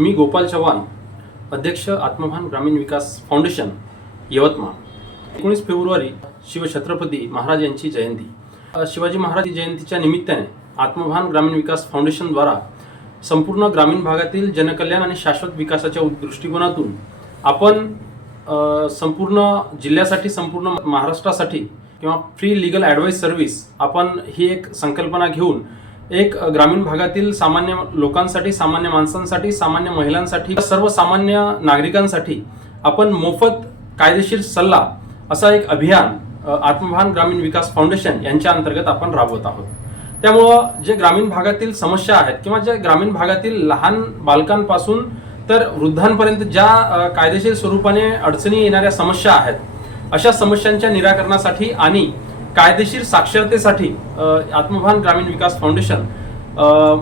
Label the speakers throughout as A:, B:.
A: मी गोपाल चव्हाण अध्यक्ष आत्मभान ग्रामीण विकास फाउंडेशन यवतमाळ. एकोणीस फेब्रुवारी शिवछत्रपती महाराज यांची जयंती. शिवाजी महाराज जयंतीच्या निमित्ताने आत्मभान ग्रामीण विकास फाउंडेशनद्वारा संपूर्ण ग्रामीण भागातील जनकल्याण आणि शाश्वत विकासाच्या दृष्टिकोनातून आपण संपूर्ण जिल्ह्यासाठी संपूर्ण महाराष्ट्रासाठी किंवा फ्री लिगल ॲडवाईस सर्व्हिस आपण ही एक संकल्पना घेऊन एक ग्रामीण भागातील सामान्य लोकांसाठी सामान्य माणसांसाठी सामान्य महिलांसाठी सर्वसामान्य नागरिकांसाठी आपण मोफत कायदेशीर सल्ला असा एक अभियान आत्मभान ग्रामीण विकास फाउंडेशन यांच्या अंतर्गत आपण राबवत आहोत. त्यामुळं जे ग्रामीण भागातील समस्या आहेत किंवा जे ग्रामीण भागातील लहान बालकांपासून तर वृद्धांपर्यंत ज्या कायदेशीर स्वरूपाने अडचणी येणाऱ्या समस्या आहेत अशा समस्यांच्या निराकरणासाठी आणि कायदेशीर साक्षरतेसाठी आत्मभान ग्रामीण विकास फाउंडेशन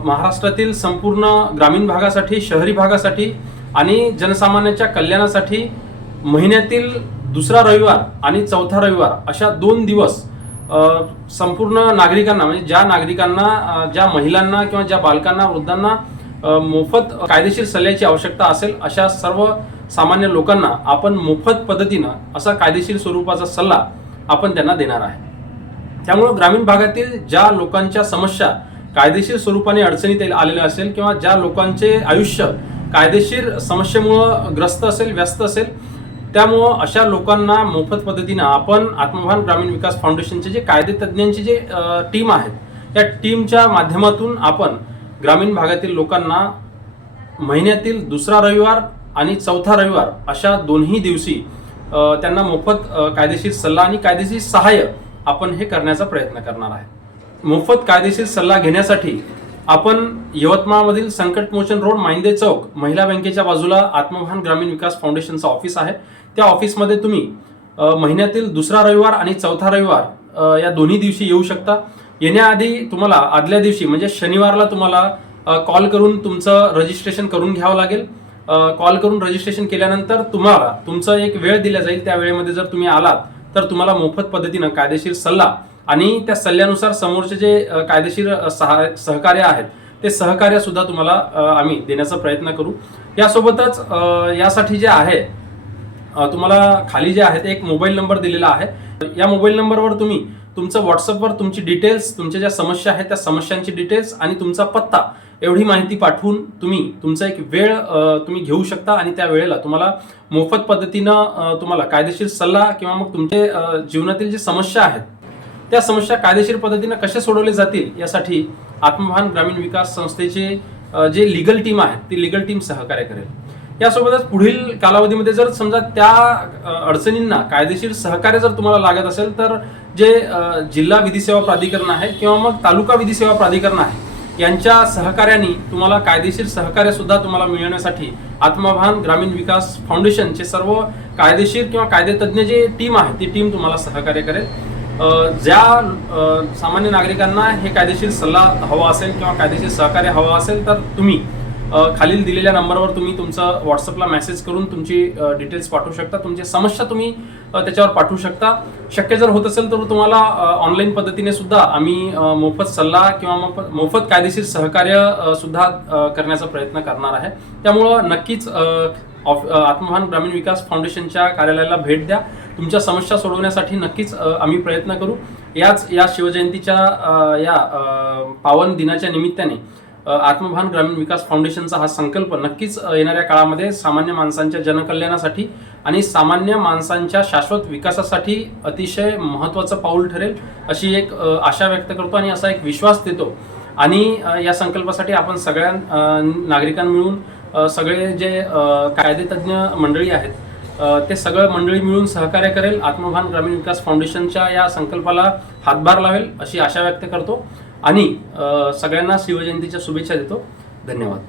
A: महाराष्ट्रातील संपूर्ण ग्रामीण भागासाठी शहरी भागासाठी आणि जनसामान्यांच्या कल्याणासाठी महिन्यातील दुसरा रविवार आणि चौथा रविवार अशा दोन दिवस संपूर्ण नागरिकांना म्हणजे ज्या नागरिकांना ज्या महिलांना किंवा ज्या बालकांना वृद्धांना मोफत कायदेशीर सल्ल्याची आवश्यकता असेल अशा सर्व सामान्य लोकांना आपण मोफत पद्धतीनं असा कायदेशीर स्वरूपाचा सल्ला आपण त्यांना देणार आहे. त्यामुळं ग्रामीण भागातील ज्या लोकांच्या समस्या कायदेशीर स्वरूपाने अडचणीत आलेल्या असेल किंवा ज्या लोकांचे आयुष्य कायदेशीर समस्येमुळं ग्रस्त असेल व्यस्त असेल त्यामुळं अशा लोकांना मोफत पद्धतीनं आपण आत्मभान ग्रामीण विकास फाउंडेशनचे जे कायदे तज्ज्ञांची जे टीम आहेत या टीमच्या माध्यमातून आपण ग्रामीण भागातील लोकांना महिन्यातील दुसरा रविवार आणि चौथा रविवार अशा दोन्ही दिवशी त्यांना मोफत कायदेशीर सल्ला आणि कायदेशीर सहाय्य आपण हे करण्याचा प्रयत्न करणार आहे. मोफत कायदेशीर सल्ला घेण्यासाठी आपण यवतमाळमधील संकटमोचन रोड माइंदे चौक महिला बँकेच्या बाजूला आत्मभान ग्रामीण विकास फाउंडेशनचं ऑफिस आहे. त्या ऑफिसमध्ये तुम्ही महिन्यातील दुसरा रविवार आणि चौथा रविवार या दोन्ही दिवशी येऊ शकता. येण्याआधी तुम्हाला आदल्या दिवशी म्हणजे शनिवारला तुम्हाला कॉल करून तुमचं रजिस्ट्रेशन करून घ्यावं लागेल. कॉल करून रजिस्ट्रेशन केल्यानंतर तुम्हाला तुमचं एक वेळ दिला जाईल. त्या वेळेमध्ये जर तुम्ही आलात तर तुम्हाला मोफत पद्धतीनं कायदेशीर सल्ला आणि त्या सल्ल्यानुसार समोरचे जे कायदेशीर सहा सहकार्य आहेत ते सहकार्य सुद्धा तुम्हाला आम्ही देण्याचा प्रयत्न करू. यासोबतच यासाठी जे आहे तुम्हाला खाली जे आहे ते एक मोबाईल नंबर दिलेला आहे. या मोबाईल नंबरवर तुम्ही तुमचं व्हॉट्सअपवर तुमची डिटेल्स तुमच्या ज्या समस्या आहेत त्या समस्यांची डिटेल्स आणि तुमचा पत्ता एवढी माहिती पाठवून तुम्ही तुमचा एक वेळ तुम्ही घेऊ शकता आणि त्या वेळेला तुम्हाला मोफत पद्धतीनं तुम्हाला कायदेशीर सल्ला किंवा मग तुमचे जीवनातील जे समस्या आहेत त्या समस्या कायदेशीर पद्धतीनं कशा सोडवल्या जातील यासाठी आत्मभान ग्रामीण विकास संस्थेचे जे लिगल टीम आहे ती लिगल टीम सहकार्य करेल. यासोबतच पुढील कालावधीमध्ये जर समजा त्या अडचणींना कायदेशीर सहकार्य जर तुम्हाला लागत असेल तर जे जिल्हा विधी सेवा प्राधिकरण आहे किंवा मग तालुका विधी सेवा प्राधिकरण आहे यांच्या सहकार्याने तुम्हाला कायदेशीर सहकार्य सुद्धा तुम्हाला मिळवण्यासाठी आत्मभान ग्रामीण विकास फाउंडेशनचे सर्व कायदेशीर किंवा कायदेतज्ञ जे टीम आहे ती टीम तुम्हाला सहकार्य करेल. ज्या सामान्य नागरिकांना हे कायदेशीर सल्ला हवा असेल किंवा कायदेशीर सहकार्य हवा असेल तर तुम्ही खालील दिलेल्या नंबरवर तुम्ही तुमचा व्हॉट्सअपला मेसेज करून तुमची डिटेल्स पाठवू शकता. तुमची समस्या तुम्ही त्याच्यावर पाठवू शकता. शक्य जर होत असेल तर तुम्हाला ऑनलाईन पद्धतीने सुद्धा आम्ही मोफत सल्ला किंवा मोफत मोफत कायदेशीर सहकार्य सुद्धा करण्याचा प्रयत्न करणार आहे. त्यामुळं नक्कीच ऑफ- आत्मभान ग्रामीण विकास फाउंडेशनच्या कार्यालयाला भेट द्या. तुमच्या समस्या सोडवण्यासाठी नक्कीच आम्ही प्रयत्न करू. याच या शिवजयंतीच्या या पावन दिनाच्या निमित्ताने आत्मभान ग्रामीण विकास फाउंडेशनचा हा संकल्प नक्कीच येणाऱ्या काळामध्ये सामान्य माणसांच्या जनकल्याणासाठी आणि सामान्य माणसांच्या शाश्वत विकासासाठी अतिशय महत्त्वाचं पाऊल ठरेल अशी एक आशा व्यक्त करतो आणि असा एक विश्वास देतो. आणि या संकल्पासाठी आपण सगळ्या नागरिकां मिळून सगळे जे कायदेतज्ञ मंडळी आहेत ते सगळं मंडळी मिळून सहकार्य करेल. आत्मभान ग्रामीण विकास फाउंडेशनच्या या संकल्पाला हातभार लावेल अशी आशा व्यक्त करतो. आणि सगळ्यांना शिवजयंतीच्या शुभेच्छा देतो. धन्यवाद.